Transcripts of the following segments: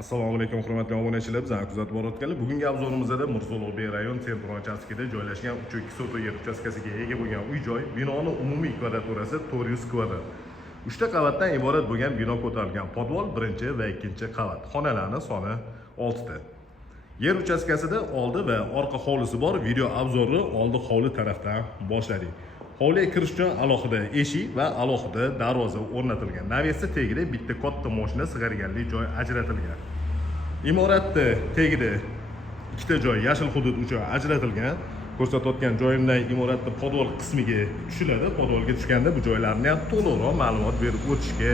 Assalomu alaykum hurmatli obunachilar, bizani kuzatib borayotganlar. Bugungi obzorimizda Mirzo-Ulug'bek rayon Sentron uchastkasida joylashgan 3.2 sotuq yer uchastkasiga ega bo'lgan uy-joy binoning umumiy kvadraturasi 400 kvadrat. 3 ta qavatdan iborat bo'lgan bino ko'tarilgan podvol 1 va 2 qavat. Xonalarning soni 6 ta. Yer uchastkasida oldi va orqa hovlisi bor. Video obzorni oldi hovli tarafdan boshladik. Hovliga kirish uchun alohida eshik va alohida darvoza o'rnatilgan. Navesi tagida bitta katta mashina sig'arganlik joy ajratilgan. Imoratda tagida ikkita joy yashil hudud uchun ajratilgan. Ko'rsatayotgan joyimdan imoratning podvol qismiga tushiladi. Podvolga tushganda bu joylarni ham to'liqroq ma'lumot berib o'tishga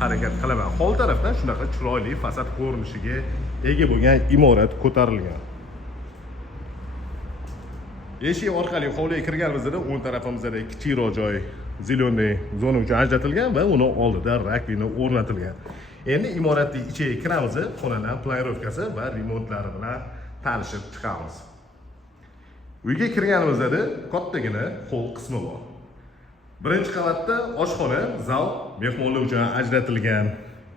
harakat qilaman. Hovli tarafdan shunaqa chiroyli fasad ko'rinishiga ega bo'lgan imorat ko'tarilgan. Eshik orqali hovliga kirganimizda o'ng tarafimizda kichikroq joy zelyoniy zona uchun ajratilgan va uni oldida rakvina o'rnatilgan. Endi imoratning ichiga kiramiz, xonalar planirovkasi va remontlari bilan tanishib chiqamiz. Uyga kirganimizda kattagina hol qismi bor. Birinchi qavatda oshxona, zal, mehmonlar uchun ajratilgan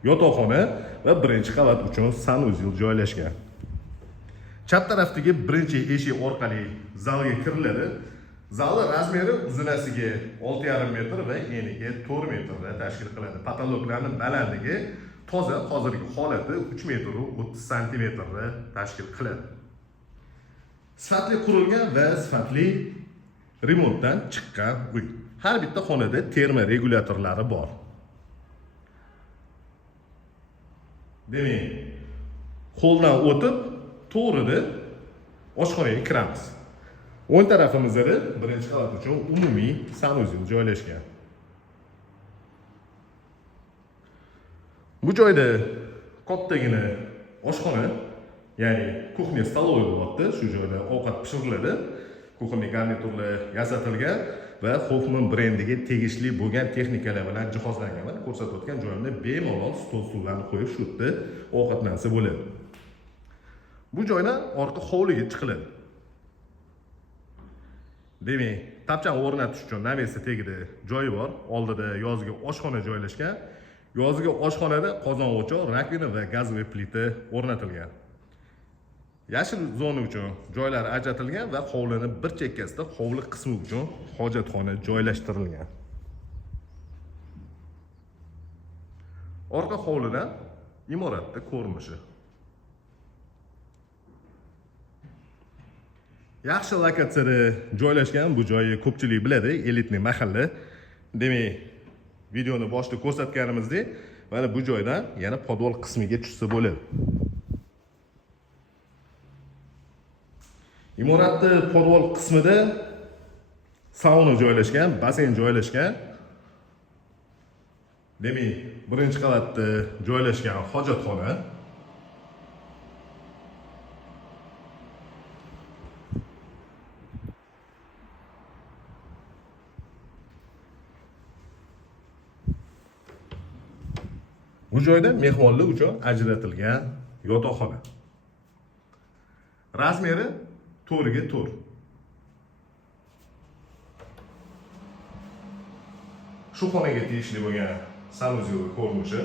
yotoqxona va birinchi qavat uchun sanuzel joylashgan. Chap tarafdagi birinchi eshik orqali zalga kiriladi. Zalning razmeri uzunasiga 6,5 metr va eniga 4 metrda tashkil qiladi. Patologlarning balandligi toza hozirgi holati 3 metr 30 santimetrda tashkil qiladi. Sifatli qurilgan va sifatli remontdan chiqqan uy. Har bitta xonada terma regulyatorlari bor. Demak, holdan o'tib to'g'rida oshxonaga kiramiz. O'ng tarafimizda birinchi qavat uchun umumiy sanuzel joylashgan. Bu joyda kattagina oshxona, ya'ni kuxnya stolovoy bo'lyapti. Shu joyda ovqat pishiriladi. Kuxnya garniturlar yasatilgan va Hoffman brendiga tegishli bo'lgan texnikalar bilan jihozlangan. Ko'rsatayotgan joyimda bemalol stol-stullarni qo'yib shu yerda ovqatlansa bo'ladi. Bu joydan orqa hovliga chiqiladi. Demak, tapchani o'rnatish uchun navesi tagida joyi bor. Oldida yozgi oshxona joylashgan. Yozgi oshxonada qozon o'choq, rakvina va gazli plita o'rnatilgan. Yashil zona uchun joylar ajratilgan va hovlining bir chekkasida hovli qismi uchun hojatxona joylashtirilgan. Orqa hovlidan imoratning ko'rinishi. Yaxshi lokatsiyada joylashgan bu joyni ko'pchilik biladi, elitni mahalla. Demak, videoni boshida ko'rsatganimizdek, mana bu joydan yana podvol qismiga tushsa bo'ladi. Imoratning podvol qismida sauna joylashgan, basen joylashgan. Demak, birinchi qavatda joylashgan hojatxona. Bu joyda mehmonlar uchun ajratilgan yotoqxona. Razmeri 4 ga 4. Shu xonaga tegishli bo'lgan sanuzel ko'rinishi.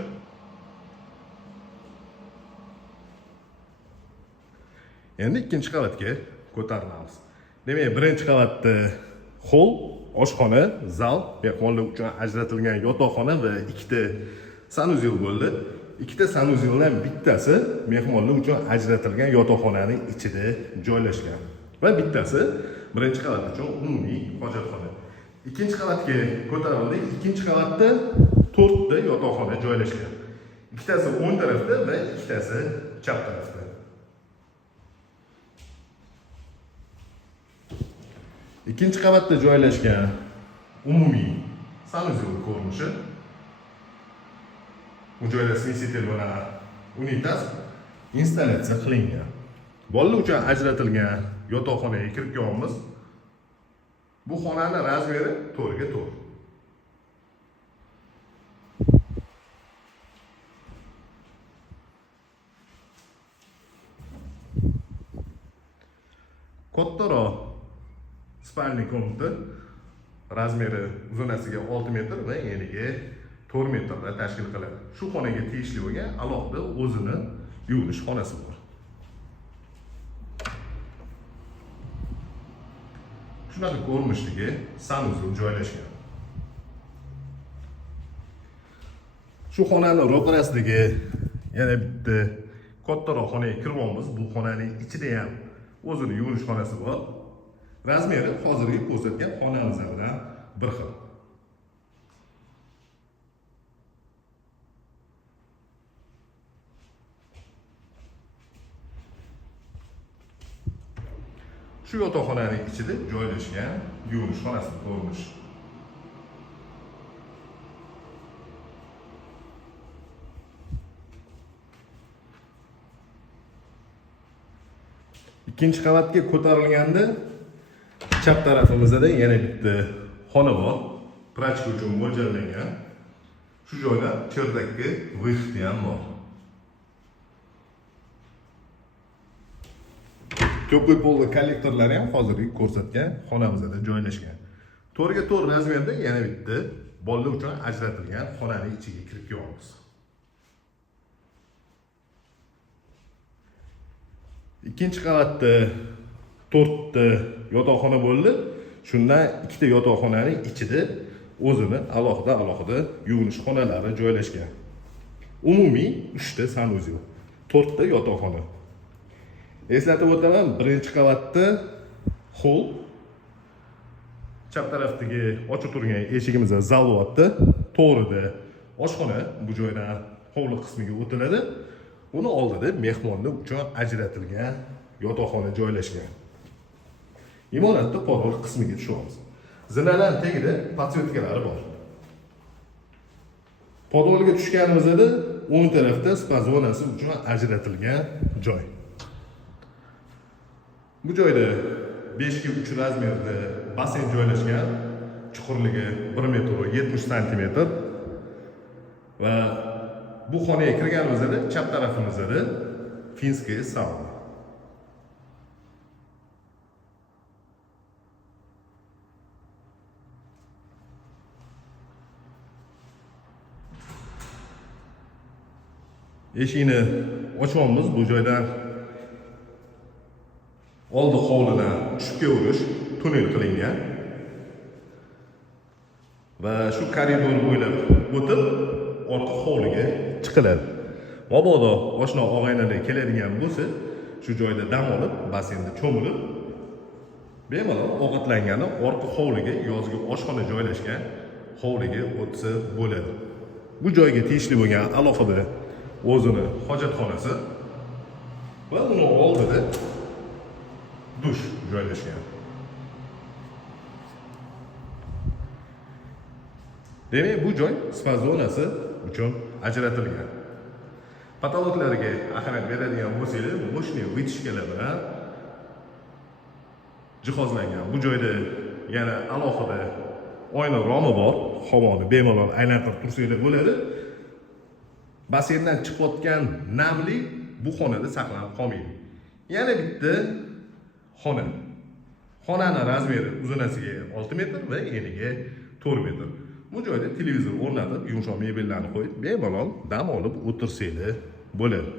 Endi ikkinchi qavatga ko'tarilamiz. Demak, birinchi qavatda hol, oshxona, zal, mehmonlar uchun ajratilgan yotoqxona va ikkita sanuzel bo'ldi. Ikkita sanuzeldan bittasi mehmonlar uchun ajratilgan yotoqxonaning ichida joylashgan va bittasi birinchi qavat uchun umumiy hojatxona. Ikkinchi qavatga ko'tarildik. Ikkinchi qavatda 4 ta yotoqxona joylashgan. Ikkitasi o'ng tarafda va ikkitasi chap tarafda. Ikkinchi qavatda joylashgan umumiy sanuzel ko'rinishi. Bu joyda smesitel bilan unitaz installyatsiya qilingan. Bolalar uchun ajratilgan yotoqxonaga kirib kelamiz. Bu xonaning razmeri 4 ga 4. Kattaroq spalniy komnata, razmeri uzunasiga 6 metr va eniga 4 metrda tashkil qiladi. Shu xonaga tegishli bo'lgan alohida o'zini yuvinish xonasi bor. Shunaqa ko'rinishdagi sanuzul joylashgan. Shu xonani ro'parasidagi yana bitta kattaroq xonaga kiryapmiz. Bu xonaning ichida ham o'zini yuvinish xonasi bor. Razmeri hozirgi ko'rsatgan xonamiz bilan bir xil. Shu yotoqxonaning ichida joylashgan yuvinish xonasi ko'rinish. Ikkinchi qavatga ko'tarilganda chap tarafimizda yana bitta xona bor. Prachka uchun mo'ljallangan. Shu joyda cherdakka выход ham bor. Ko'plik polli kollektorlari ham hozirgi ko'rsatgan xonamizda joylashgan. 4 ga 4 razmerda yana bitta bolalar uchun ajratilgan xonaning ichiga kirib kelamiz. Ikkinchi qavatda 4 ta yotoqxona bo'ldi. Shundan 2 ta yotoqxonaning ichida o'zini alohida yuvinish xonalari joylashgan. Umumiy 3 ta sanuzel, 4 ta yotoqxona. Eslatib o'taman, birinchi qavatda hol, chap tarafdagi ochiq turgan eshigimizda zal bo'lyapti. To'g'rida oshxona, bu joydan hovli qismiga o'tiladi. Uni oldida mehmonlar uchun ajratilgan yotoqxona joylashgan. Imoratda podol qismiga tushamiz. Zinalar tagida podsvetkalari bor. Podolga tushganimizda o'ng tarafda spa zonasi uchun ajratilgan joy. Bu joyda 5 ga 3 razmerda basen joylashgan, chuqurligi 1 metr 70 santimetr va bu xonaga kirganimizda chap tarafimizda finskiy sauna. Eshikni ochamiz. Bu joydan oldi hovlidan tushib kelish tunnel qilingan va shu koridor bo'ylab o'tib orqa hovliga chiqiladi. Mabodo oshno og'aynalar keladigan bo'lsa, shu joyda dam olib, basenda cho'milib, bemalol ovqatlangani orqa hovliga, yozgi oshxona joylashgan hovliga o'tsa bo'ladi. Bu joyga tegishli bo'lgan alohida o'zini hojatxonasi va uni oldida dush joylashgan. Demak, bu joy spa zonasi uchun ajratilgan. Patologlarga ahamiyat beradigan bo'lsangiz, moshina vытяжкалari bilan jihozlangan. Bu joyda yana alohida oyna romi bor. Havoni bemalol aylantirib tursangiz bo'ladi. Basendan chiqayotgan namlik bu xonada saqlanib qolmaydi. Yana bitta xona. Xonaning razmeri uzunasiga 6 metr va eniga 4 metr. Bu joyda televizor o'rnatib, yumshoq mebellarni qo'yib, bemalol dam olib o'tirsanglar bo'ladi.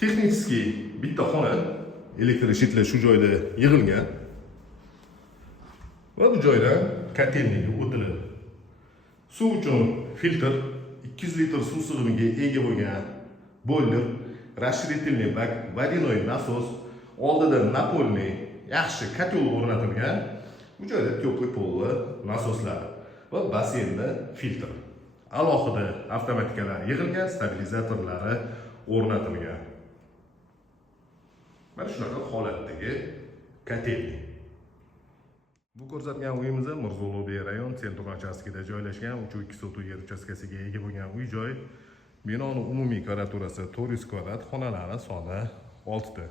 Texnический bitta xona, elektr shitlar shu joyda yig'ilgan. Va bu joydan kotelniga o'tiladi. Suv uchun filtr, 200 litr suv sig'imiga ega bo'lgan boiler, расширительный bak, водяной nasos, oldida napolniy yaxshi kotel o'rnatilgan. Bu joyda teplый polli nasoslar va basenda filtr. Alohida avtomatikalar yig'ilgan, stabilizatorlari o'rnatilgan. Mana shunaqa holatdagi kotelniy. Bu ko'rsatgan uyimiz Mirzulubiy rayon Sentr uchastkasida joylashgan 3.2 yer uchastkasiga ega bo'lgan uy-joy. Binoning umumiy kvadraturasi 400 kvadrat, xonalari soni 6 ta.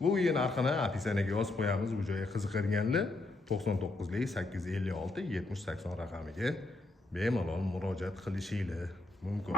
Bu uy narxini opisiyaga yozib qo'yamiz. Bu joyga qiziqadiganlar 99 856 70 80 raqamiga bemalol murojaat qilishingiz mumkin.